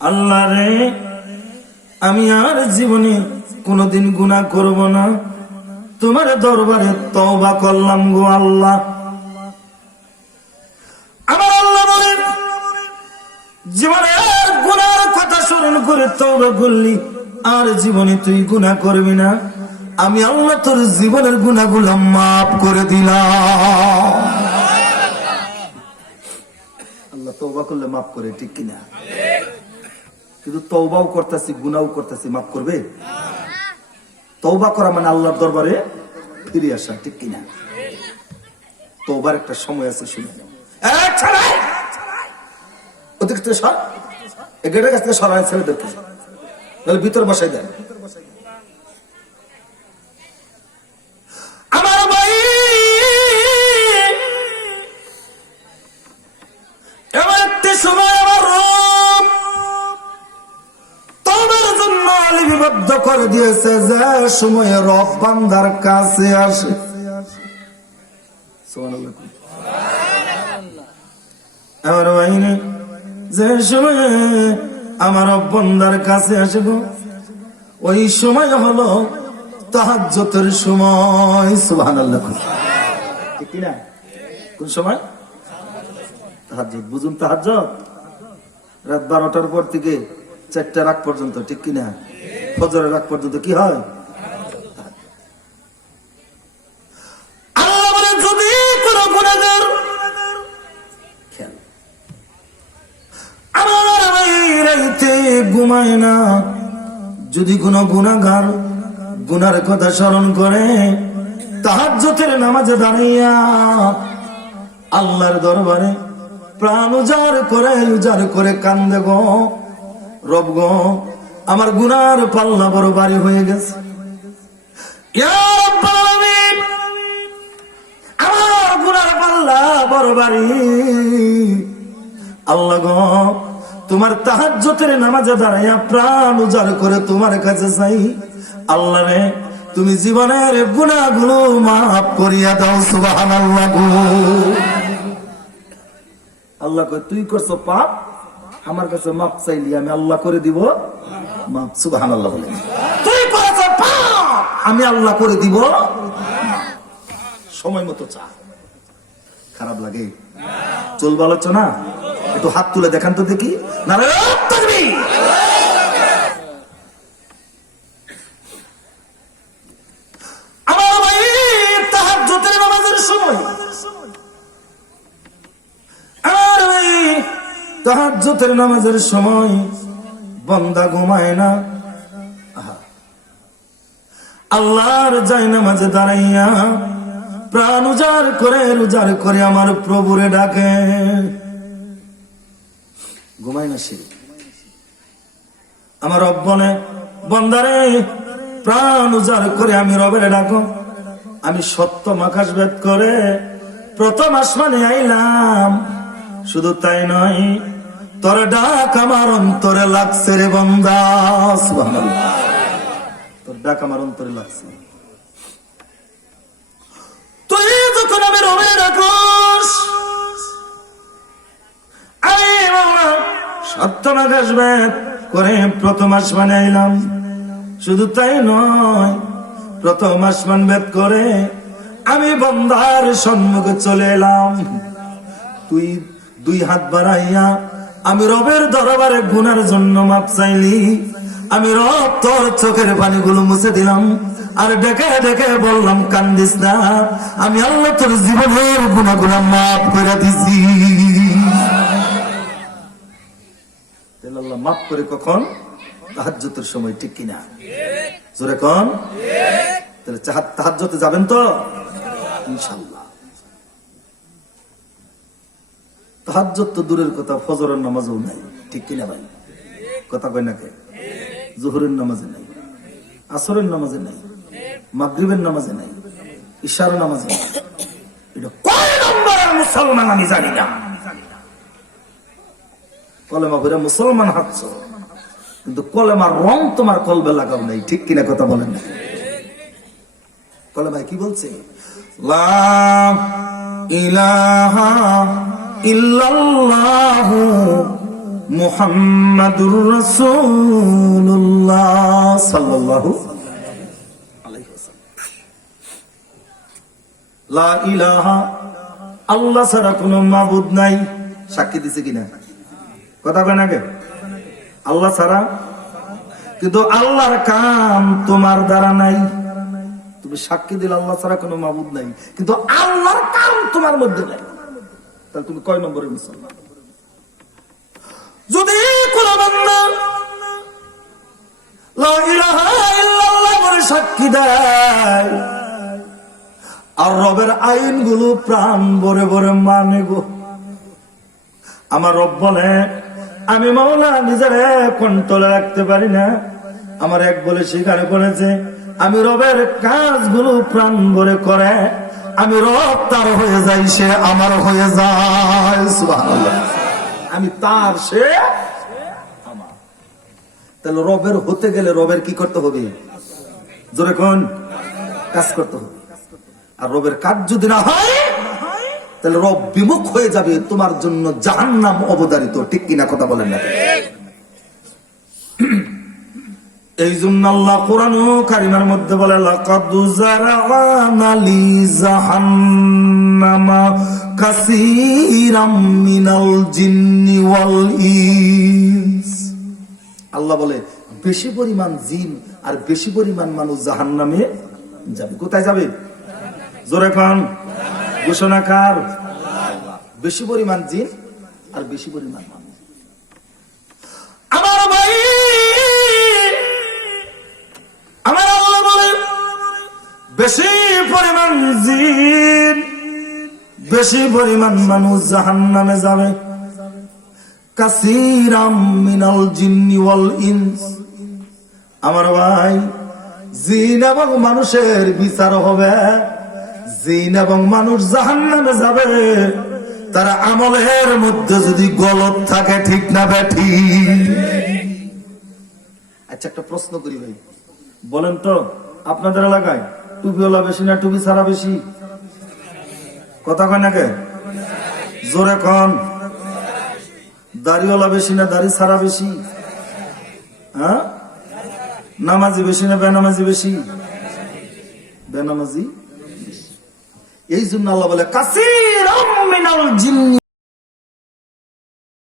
আল্লাহ রে, আমি আর জীবনে কোনদিন গুনাহ করব না, তোমার দরবারে তওবা করলাম গো আল্লাহ। আমার আল্লাহ বলেন, জীবনে আর গুনার কথা স্মরণ করে তওবা করলি আর জীবনে তুই গুনাহ করবি না, আমি আল্লাহ তোর জীবনের গুনাহগুলো মাফ করে দিলাম। আল্লাহ তওবা করলে মাফ করে, ঠিক কিনা? কিন্তু তওবাও করতেছি, গুনাও করতেছি, মাফ করবে? তওবা করা মানে আল্লাহর দরবারে ফিরে আসা, ঠিক কিনা? তওবার একটা সময় আছে, শুনে নাও। ওদিক থেকে সর, গেটের কাছ থেকে সরাই ছেলেদেরকে, তাহলে ভিতর বসাই দেন। আমার ভাই, এমন একটি সময় আমার রব তোমার জন্য লিপিবদ্ধ করে দিয়েছে, যে সময়ে রব বান্দার কাছে আসে। আমার বাহিনী যে সময়ে আমার রব বান্দার কাছে আসে গো, ওই সময় হলো তাহাজ্জুদের সময়। সুবহানাল্লাহ। ঠিক কিনা? কোন সময়? তাহাজ্জুদ। বুঝুন, তাহাজ্জুদ রাত 12টার পর থেকে 4টার আগ পর্যন্ত, ঠিক কিনা? ফজরের আগ পর্যন্ত কি হয়? আল্লাহ বলে, যদি কোন গুনাহগার আমার রাইতে ঘুমায় না, যদি কোন গুনাহগার গুনার কথা স্মরণ করে তাহাজ্জুদের নামাজে দাঁড়াইয়া আল্লাহর দরবারে প্রাণ উজাড় করে কান্দে গো, রব গো, আমার গুনার পাল্লা বড় ভারী হয়ে গেছে, ইয়া রাব্বুল আলামিন, আমার গুনার পাল্লা বড় ভারী। আল্লাহ গো, তোমার তাহাজ্জুদের নামাজে দাঁড়াইয়া প্রাণ উজাড় করে তোমার কাছে চাই, আল্লাহ রে, তুমি জীবনের গুনাহগুলো মাফ করিয়া দাও। সুবহানাল্লাহ গো। আল্লাহ কয়, তুই করছো পাপ, আমার কাছে মাপ চাইলি, আমি আল্লাহ করে দিব মাপ। সুবহানাল্লাহ বলে, তুই করেছো পাপ, আমি আল্লাহ করে দিব। সময় মতো চা। খারাপ লাগে? চলবে আলোচনা? একটু হাত তুলে দেখান তো দেখি। নারায়ে তাকবীর। আমার ভাই, তাহাজ্জুদের নামাজের সময়, তাহাজ্জুদের নামাজের সময় বান্দা ঘুমায় না, আল্লাহর জায়নামাজে দাঁড়াইয়া প্রাণ উজাড় করে আমার প্রভুরে ডাকে। ঘুমায় না সে। আমার রব বলে, বান্দারে, প্রাণ উজাড় করে আমি রবের ডাকো। আমি সপ্তম আকাশ ভেদ করে প্রথম আসমানে আইলাম, শুধু তাই নয়, তোর ডাক আমার অন্তরে লাগছে রে বান্দা। সুবহানাল্লাহ। তোর ডাক আমার অন্তরে লাগছে। তুই যখন আমি রবে ডাকোস, আমি সপ্তম আকাশ ভেদ করে প্রথম আসমানে আইলাম, শুধু তাই নয়, প্রথম আসমান ভেদ করে আমি বান্দার সম্মুখে চলে এলাম। তুই 2 হাত বাড়াইয়া আমি রবের দরবারে গুনার জন্য মাপ চাইলি, আমি রব তোর চোখের পানিগুলো মুছে দিলাম, আর ডেকে ডেকে বললাম, কান্দিস না, আমি আল্লাহ তোর জীবনের গুনাহগুলো মাফ করে দিছি। আল্লাহ মাফ করে কখন? তাহাজ্জুদের সময়, ঠিক কিনা? জোরে কোন? তাহলে তাহাজ্জুদে যাবেন তো ইনশাআল্লাহ। তাহাজ্জুদ তো দূরের কথা, ফজরের নামাজও নাই, ঠিক কিনা ভাই? কথা কয় না কে? জোহরের নামাজে নাই, আসরের নামাজে নাই, মাগরিবের নামাজে নাই, ইশার নামাজে নাই। এটা কয় নম্বরের মুসলমান আমি জানি না। কলেমা ভরে মুসলমান হাঁটছ, কিন্তু কলেমার রং তোমার কলবে লাগাও নাই, ঠিক কিনা? কথা বলেন না। কলেমায় কি বলছে? লা ইলাহা ইল্লাল্লাহু মুহাম্মাদুর রাসূলুল্লাহ সাল্লাল্লাহু আলাইহি ওয়াসাল্লাম। লা ইলাহা, আল্লাহ ছাড়া কোনো মাবুদ নাই। সাক্ষী দিছে কিনা? কথা কয় নাকি? আল্লাহ ছাড়া, কিন্তু আল্লাহর কাম তোমার দ্বারা নাই। তুমি সাক্ষী দিলে আল্লাহ ছাড়া কোনো মাবুদ নাই, কিন্তু আল্লাহর কাম তোমার মধ্যে নাই। তাহলে তুমি কয় নম্বরের মুসলমান? যদি কোন বান্দা লা ইলাহা ইল্লাল্লাহ বলে সাক্ষী দেয় আর রবের আইনগুলো প্রাণ ভরে ভরে মানে গো, আমার রব বলে আমি মাওলা নিজেরে কন্ট্রোলে রাখতে পারি না। আমার এক বলে স্বীকার করেছে, আমি রবের কাজগুলো প্রাণ ভরে করে, আমি রব তার হয়ে যাই, সে আমার হয়ে যায়। সুবহানাল্লাহ। আমি তার, সে আমার। তাহলে রবের হতে গেলে রবের কি করতে হবে? জোরে কোন কাজ করতে হবে। আর রবের কাজ যদি না হয় তাহলে রব বিমুখ হয়ে যাবে, তোমার জন্য জাহান্নাম অবধারিত। ঠিক কিনা কথা বলেন না? এই জন্য আল্লাহ কোরআন কারিমের মধ্যে বলে লাকাদ যারা'না লি জাহান্নামা কাসীরাম মিনাল জিন্নি ওয়াল ইনস। আল্লাহ বলে বেশি পরিমাণ জিন আর বেশি পরিমাণ মানুষ জাহান্নামে যাবে। কোথায় যাবে? জোরে কোন ঘোষণাকার? বেশি পরিমাণ জিন আর বেশি পরিমাণ মানুষ। আমার ভাই, আমার আল্লাহ বলে বেশি পরিমাণ জিন বেশি পরিমাণ মানুষ জাহান্নামে যাবে। কাসীরাম মিনাল জিন্নি ওয়াল ইনস। আমার ভাই, জিন এবং মানুষের বিচার হবে। জিন এবং মানুষ জাহান্নামে যাবে তারা আমলের মধ্যে যদি গলত থাকে। ঠিক না বেঠি? আচ্ছা, একটা প্রশ্ন করি ভাই, বলেন তো আপনাদের এলাকায় টুপিওয়ালা বেশি না টুপি ছাড়া বেশি? কথা কয় নাকি? জোরে কন। দাড়িওয়ালা বেশি না দাড়ি ছাড়া বেশি? হ্যাঁ? নামাজি বেশি না বেনামাজি বেশি? বেনামাজি। এই জন্য আল্লাহ বলে কাসীরাম মিনাল জিন্নি